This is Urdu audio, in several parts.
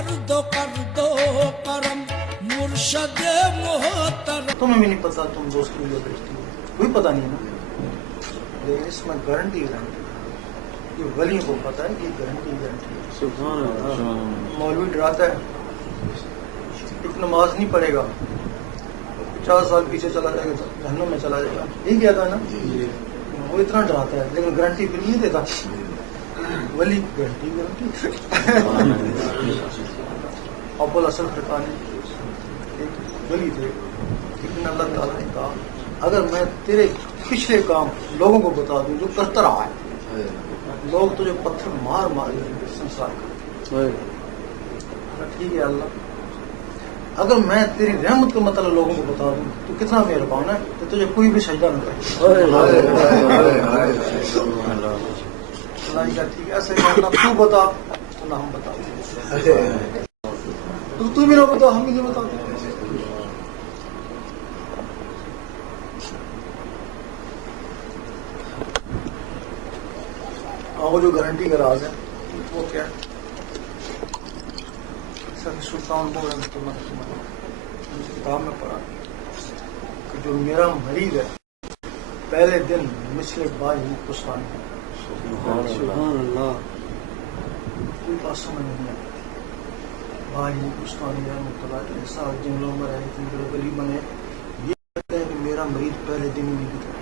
کرم مرشد محترم. تمہیں بھی نہیں پتا تم دوست کی بیچتی ہو, کوئی پتا نہیں ہے نا, لیکن اس میں گارنٹی یہ ولیوں کو پتا ہے کہ گارنٹی ہے. مولوی ڈراتا ہے ایک نماز نہیں پڑھے گا 50 سال پیچھے چلا جائے گا, جہنم میں چلا جائے گا, یہی کہتا ہے نا. وہ اتنا ڈراتا ہے لیکن گارنٹی پھر نہیں دیتا. ولی گارنٹی ابو الحسن خرقانی ایک ولی تھے, لیکن اللہ تعالیٰ نے کہا اگر میں تیرے پچھلے کام لوگوں کو بتا دوں جو کرتا رہا ہے, لوگ تجھے پتھر مار مار سنسار کر. ٹھیک ہے اللہ, اگر میں تیری رحمت کا مطلب لوگوں کو بتا دوں تو کتنا مہربان ہے کہ تجھے کوئی بھی سجدہ نہ کرے. اللہ نے کہا ٹھیک ہے ایسے کرنا, تو بتا تو نہ ہم بتا, تو بھی نہ بتا ہم بھی نہیں بتاتے. وہ جو گارنٹی کا راز ہے وہ کیا ہے؟ سلطان بول رہے کتاب میں پڑھا کہ جو میرا مریض ہے پہلے دن مسلے بائی پستان ہے. سبحان اللہ, کوئی بات سمجھ نہیں ہے. بھائی پستانی رحمۃ اللہ علیہ صاحب جنگلوں میں رہے تھے, میرے گلی بنے, یہ کہتے ہیں کہ میرا مریض پہلے دن ہی نہیں گزرا,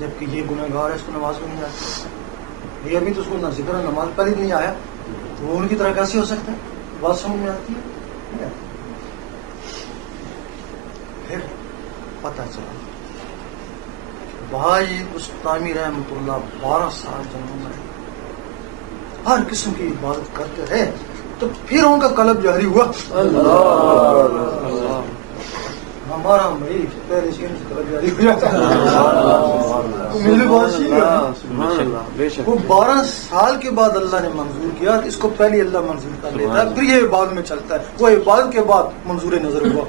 جبکہ یہ گناہ گار ہے, اس کو نماز میں نہیں آتی. یہ ابھی تو اس کو نہ ذکر نماز پہلے دن نہیں آیا, تو وہ ان کی طرح کیسے ہو سکتا ہے؟ بات سمجھ میں آتی ہے. پھر پتہ چلا بھائی بستانی رحمۃ اللہ 12 سال جنگوں میں ہر قسم کی عبادت کرتے رہے, تو پھر ان کا قلب جاری ہوا. ہمارا مریض پہلے سے قلب جاری ہو جاتا ہے. وہ 12 سال کے بعد اللہ نے منظور کیا, اس کو پہلے اللہ منظور کر لیتا ہے, پھر یہ عبادت میں چلتا ہے. وہ عبادت کے بعد منظور نظر ہوا.